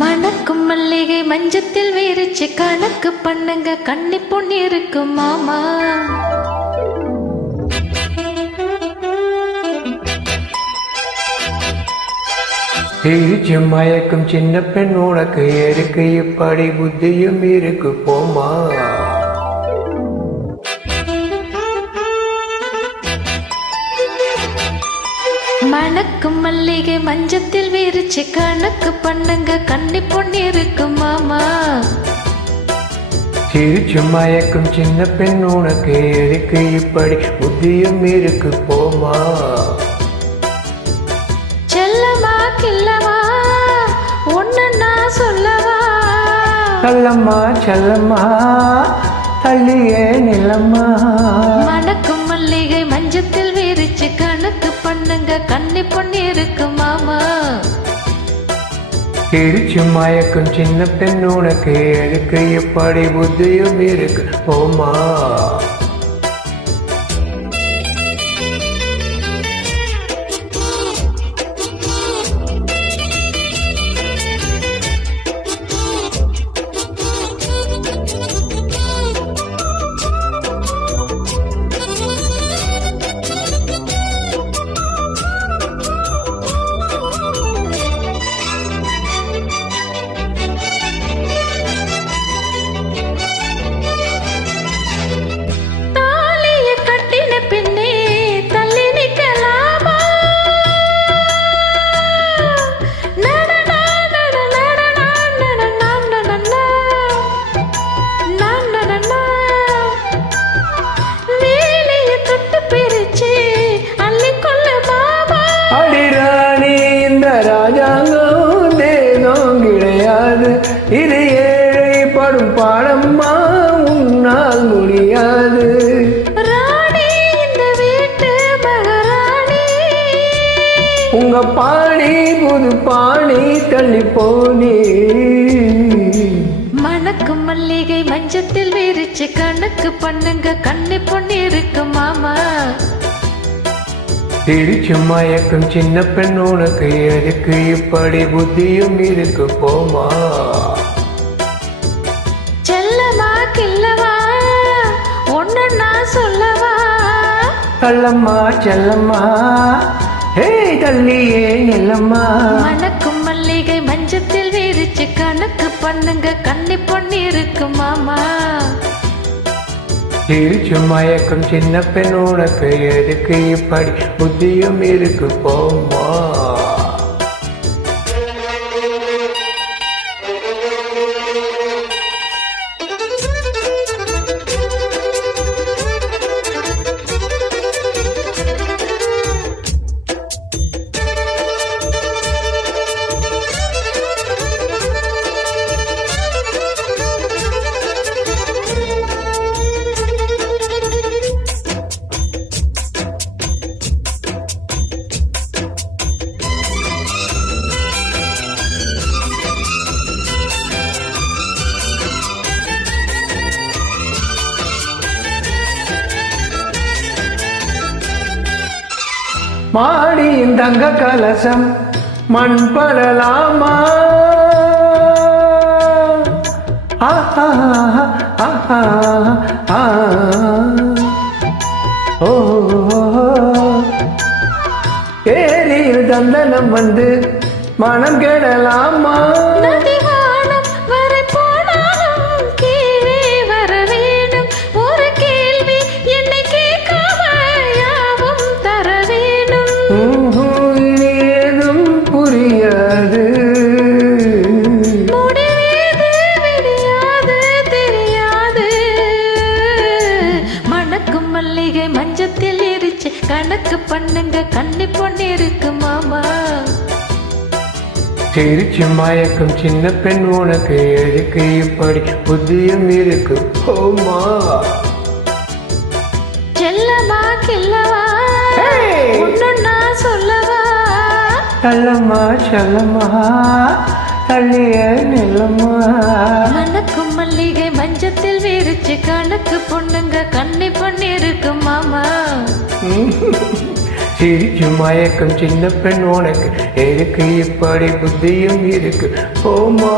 மணக்கும் மல்லிகை மஞ்சத்தில் வீரிச்சு கணக்கு பண்ணுங்க கண்ணி பொண்ணு இருக்கும் மாமா. சிரிச்சு மயக்கும் சின்ன பெண் உனக்கு எருக்கு இப்படி புத்தியும் இருக்கு போமா. மணக்கும் மல்லிகை மஞ்சத்தில் வீரிச்சு கணக்கு பண்ணுங்க கண்ணி பொண்ணு இருக்கும் மாமா. சிரிச்சு மயக்கும் சின்ன பெண் உனக்கு எருக்கு இப்படி புத்தியும் இருக்கு போமா. செல்லமா கில்லமா ஒன்னு நான் சொல்லவா. கள்ளம்மா செல்லம்மா தள்ளியே நிலம்மா. மணக்கும் மல்லிகை மஞ்சத்தில் வீரிச்சு கணக்கு பண்ணுங்க கண்ணி பொண்ணு இருக்கு மாமா. சிரிச்சு மயக்கும் சின்ன பெண் உனக்கு எதுக்கு இப்படி புத்தியும் இருக்கு போமா. ராஜாங்கம் தேகம் கிடையாது, இது ஏழை படும் பாடம்மா உன்னால் முடியாது. ராணி இந்த வீட்டு மகாராணி, உங்க பாணி புது பாணி தள்ளி போனி. மணக்கும் மல்லிகை மஞ்சத்தில் வீரிச்சு கணக்கு பண்ணுங்க கண்ணி பொண்ணு இருக்கு மாமா. சிரிச்சு மயக்கும் சின்ன பெண் உனக்கு எதுக்கு இப்படி புத்தியும் இருக்கு போமா. செல்லமா கில்லவா ஒன்னு நான் சொல்லவா. கள்ளம்மா செல்லம்மா ஹே தள்ளியே நிலம்மா. மணக்கும் மல்லிகை மஞ்சத்தில் வீரிச்சு கணக்கு பண்ணுங்க கண்ணி பொண்ணு இருக்கு மாமா. சிரிச்சு மயக்கும் சின்ன பெண் உனக்கு எதுக்கு இப்படி புத்தியும் இருக்கு போமா. மாடியின் தங்க கலசம் மண் படலாமா. ஏரியில் தந்தனம் வந்து மனம் கெடலாமா. மஞ்சத்தில் எரிச்சு கணக்கு பண்ணுங்க கண்ணி பொண்ணு இருக்கு மாமா. சிரிச்சு மயக்கும் சின்ன பெண் உனக்கு எதுக்கு இப்படி புத்தியும் இருக்கு போமா. செல்லமா கில்லவா ஒன்னு நான் சொல்லவா. கள்ளம்மா செல்லம்மா தள்ளிய நிலம்மா. மணக்கும் மல்லிகை மஞ்சத்தில் வீரிச்சு கணக்கு பொண்ணுங்க கண்ணி பொண்ணு இருக்கு மாமா. சிரிச்சு மயக்கம் சின்ன பெண் உனக்கு எதுக்கு இப்படி புத்தியும் இருக்கு போமா